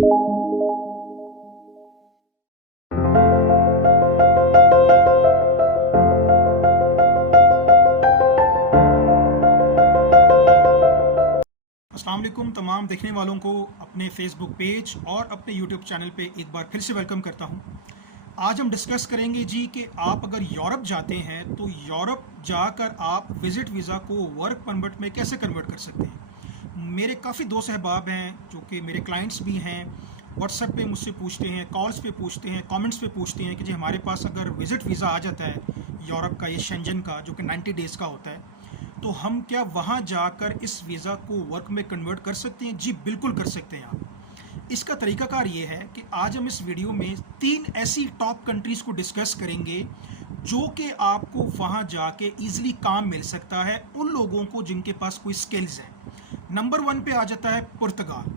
अस्सलाम वालेकुम तमाम देखने वालों को अपने फेसबुक पेज और अपने यूट्यूब चैनल पे एक बार फिर से वेलकम करता हूं। आज हम डिस्कस करेंगे जी कि आप अगर यूरोप जाते हैं तो यूरोप जाकर आप विज़िट वीज़ा को वर्क परमिट में कैसे कन्वर्ट कर सकते हैं। मेरे काफ़ी दोस्त अहबाब हैं जो कि मेरे क्लाइंट्स भी हैं, व्हाट्सएप पे मुझसे पूछते हैं, कॉल्स पे पूछते हैं, कमेंट्स पे पूछते हैं कि जी हमारे पास अगर विज़िट वीज़ा आ जाता है यूरोप का, ये शेंजन का जो कि 90 डेज़ का होता है, तो हम क्या वहाँ जाकर इस वीज़ा को वर्क में कन्वर्ट कर सकते हैं? जी बिल्कुल कर सकते हैं आप। इसका तरीकाकार ये है कि आज हम इस वीडियो में 3 ऐसी टॉप कंट्रीज़ को डिस्कस करेंगे जो कि आपको वहाँ जाके ईज़िली काम मिल सकता है उन लोगों को जिनके पास कोई स्किल्स हैं। नंबर 1 पे आ जाता है पुर्तगाल।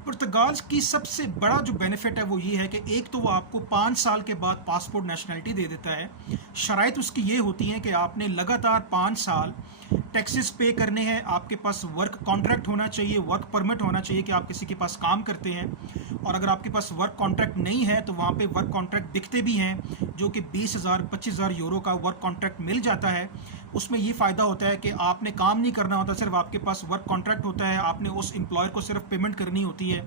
पुर्तगाल की सबसे बड़ा जो बेनिफिट है वो ये है कि एक तो वो आपको 5 साल के बाद पासपोर्ट नेशनलिटी दे देता है। शराइत उसकी ये होती हैं कि आपने लगातार 5 साल टैक्सेस पे करने हैं, आपके पास वर्क कॉन्ट्रैक्ट होना चाहिए, वर्क परमिट होना चाहिए कि आप किसी के पास काम करते हैं, और अगर आपके पास वर्क कॉन्ट्रैक्ट नहीं है तो वहाँ पे वर्क कॉन्ट्रैक्ट दिखते भी हैं जो कि 20,000 25,000 यूरो का वर्क कॉन्ट्रैक्ट मिल जाता है। उसमें ये फ़ायदा होता है कि आपने काम नहीं करना होता, सिर्फ आपके पास वर्क कॉन्ट्रैक्ट होता है, आपने उस एम्प्लॉयर को सिर्फ पेमेंट करनी होती है,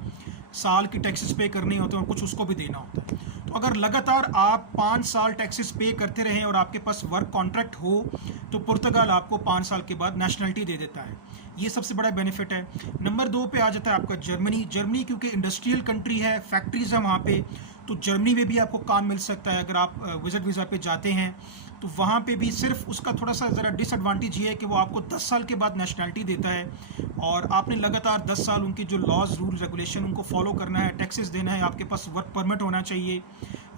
साल की टैक्सेस पे करनी होते हैं और कुछ उसको भी देना होता है। तो अगर लगातार आप 5 साल टैक्सेस पे करते रहें और आपके पास वर्क कॉन्ट्रैक्ट हो तो पुर्तगाल आपको 5 साल के बाद नेशनलिटी दे देता है। ये सबसे बड़ा बेनिफिट है। नंबर 2 पे आ जाता है आपका जर्मनी। जर्मनी क्योंकि इंडस्ट्रियल कंट्री है, फैक्ट्रीज़ है वहाँ पे, तो जर्मनी में भी आपको काम मिल सकता है। अगर आप विज़िट वीज़ा पे जाते हैं तो वहाँ पे भी सिर्फ उसका थोड़ा सा ज़रा डिसएडवांटेज ये है कि वो आपको 10 साल के बाद नेशनलिटी देता है और आपने लगातार 10 साल उनकी जो लॉज रूल रेगुलेशन उनको फॉलो करना है, टैक्सेस देना है, आपके पास वर्क परमिट होना चाहिए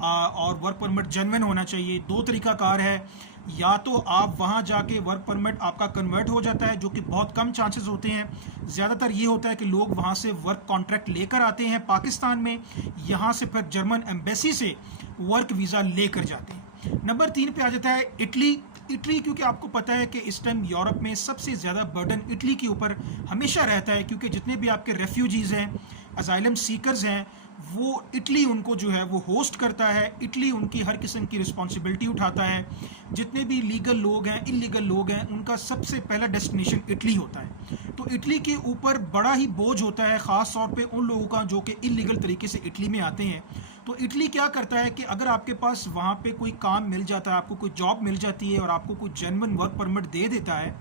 और वर्क परमिट जेन्युइन होना चाहिए। 2 तरीकाकार है, या तो आप वहाँ जाके वर्क परमिट आपका कन्वर्ट हो जाता है जो कि बहुत कम चांसेस होते हैं। ज़्यादातर ये होता है कि लोग वहाँ से वर्क कॉन्ट्रैक्ट लेकर आते हैं पाकिस्तान में, यहाँ से फिर जर्मन एम्बेसी से वर्क वीज़ा लेकर जाते हैं। नंबर 3 पे आ जाता है इटली। इटली क्योंकि आपको पता है कि इस टाइम यूरोप में सबसे ज़्यादा बर्डन इटली के ऊपर हमेशा रहता है, क्योंकि जितने भी आपके रेफ्यूजीज़ हैं, असाइलम सीकर्स हैं, वो इटली उनको जो है वो होस्ट करता है। इटली उनकी हर किस्म की रिस्पॉन्सिबिलिटी उठाता है। जितने भी लीगल लोग हैं, इलीगल लोग हैं, उनका सबसे पहला डेस्टिनेशन इटली होता है। तो इटली के ऊपर बड़ा ही बोझ होता है, ख़ास तौर पे उन लोगों का जो कि इलीगल तरीके से इटली में आते हैं। तो इटली क्या करता है कि अगर आपके पास वहाँ पे कोई काम मिल जाता है, आपको कोई जॉब मिल जाती है और आपको कोई जेन्युइन वर्क परमिट दे देता है,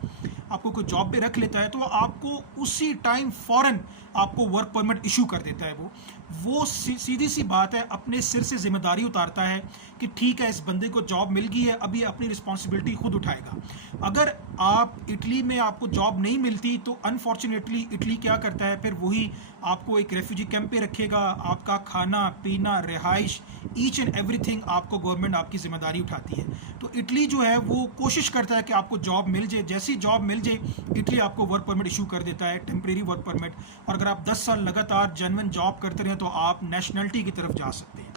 आपको कोई जॉब पे रख लेता है, तो आपको उसी टाइम फ़ौरन आपको वर्क परमिट इशू कर देता है। वो सीधी सी बात है, अपने सिर से जिम्मेदारी उतारता है कि ठीक है इस बंदे को जॉब मिल गई है, अब ये अपनी रिस्पॉन्सिबिलिटी खुद उठाएगा। अगर आप इटली में आपको जॉब नहीं मिलती तो अनफॉर्चुनेटली इटली क्या करता है, फिर वही आपको एक रेफ्यूजी कैंप पे रखेगा, आपका खाना पीना रिहाइश ईच एंड एवरीथिंग आपको गवर्नमेंट आपकी ज़िम्मेदारी उठाती है। तो इटली जो है वो कोशिश करता है कि आपको जॉब मिल जाए, जैसी जॉब मिल जाए इटली आपको वर्क परमिट इशू कर देता है, टेम्प्रेरी वर्क परमिट। और अगर आप 10 साल लगातार जेन्युइन जॉब करते रहें तो आप नेशनलिटी की तरफ जा सकते हैं।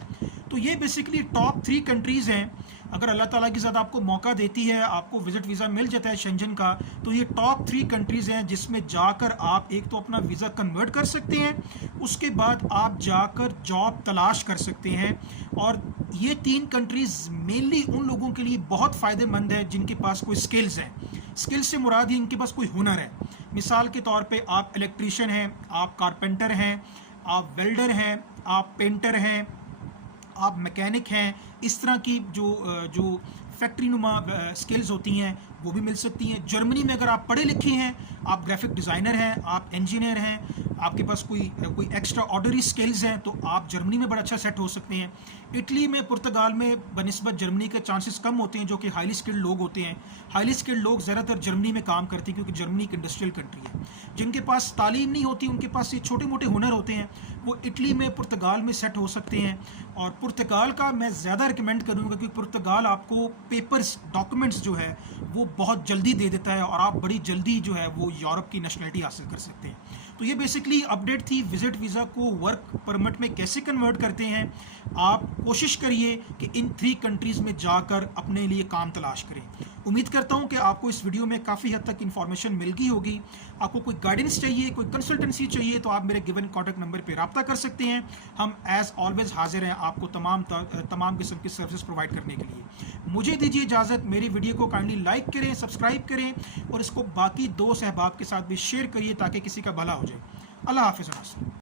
तो ये बेसिकली टॉप 3 कंट्रीज़ हैं। अगर अल्लाह ताला की ज़ात आपको मौका देती है, आपको विज़िट वीज़ा मिल जाता है शेंजन का, तो ये टॉप 3 कंट्रीज़ हैं जिसमें जाकर आप एक तो अपना वीज़ा कन्वर्ट कर सकते हैं, उसके बाद आप जाकर जॉब तलाश कर सकते हैं। और ये 3 कंट्रीज़ मेनली उन लोगों के लिए बहुत फ़ायदेमंद है जिनके पास कोई स्किल्स हैं। स्किल्स से मुराद ही इनके पास कोई हुनर है। मिसाल के तौर पे आप इलेक्ट्रीशियन हैं, आप कारपेंटर हैं, आप वेल्डर हैं, आप पेंटर हैं, आप मैकेनिक हैं, इस तरह की जो फैक्ट्री नुमा स्किल्स होती हैं वो भी मिल सकती हैं। जर्मनी में अगर आप पढ़े लिखे हैं, आप ग्राफिक डिज़ाइनर हैं, आप इंजीनियर हैं, आपके पास कोई एक्स्ट्रा ऑर्डनरी स्किल्स हैं, तो आप जर्मनी में बड़ा अच्छा सेट हो सकते हैं। इटली में, पुर्तगाल में बनिस्बत जर्मनी के चांसेस कम होते हैं जो कि हाईली स्किल्ड लोग होते हैं। हाईली स्किल्ड लोग ज़्यादातर जर्मनी में काम करते हैं क्योंकि जर्मनी एक इंडस्ट्रियल कंट्री है। जिनके पास तालीम नहीं होती, उनके पास ये छोटे मोटे हुनर होते हैं, वो इटली में, पुर्तगाल में सेट हो सकते हैं। और पुर्तगाल का मैं ज़्यादा रिकमेंड करूँगा क्योंकि पुर्तगाल आपको पेपर्स डॉक्यूमेंट्स जो है वो बहुत जल्दी दे देता है और आप बड़ी जल्दी जो है वो यूरोप की नेशनलिटी हासिल कर सकते हैं। تو یہ بیسکلی اپڈیٹ تھی وزٹ ویزا کو ورک پرمٹ میں کیسے کنورٹ کرتے ہیں. آپ کوشش کریے کہ ان 3 کنٹریز میں جا کر اپنے لیے کام تلاش کریں. امید کرتا ہوں کہ آپ کو اس ویڈیو میں کافی حد تک انفارمیشن مل گئی ہوگی. آپ کو کوئی گائیڈنس چاہیے, کوئی کنسلٹنسی چاہیے تو آپ میرے گیون کانٹیکٹ نمبر پہ رابطہ کر سکتے ہیں. ہم ایز آلویز حاضر ہیں آپ کو تمام قسم کی سروسز پرووائڈ کرنے کے لیے. مجھے دیجیے اجازت. میری ویڈیو کو کائنڈلی لائک کریں, سبسکرائب کریں اور اس کو باقی دوست احباب کے ساتھ بھی شیئر کریے تاکہ کسی کا بھلا ہو جائے. اللہ حافظ.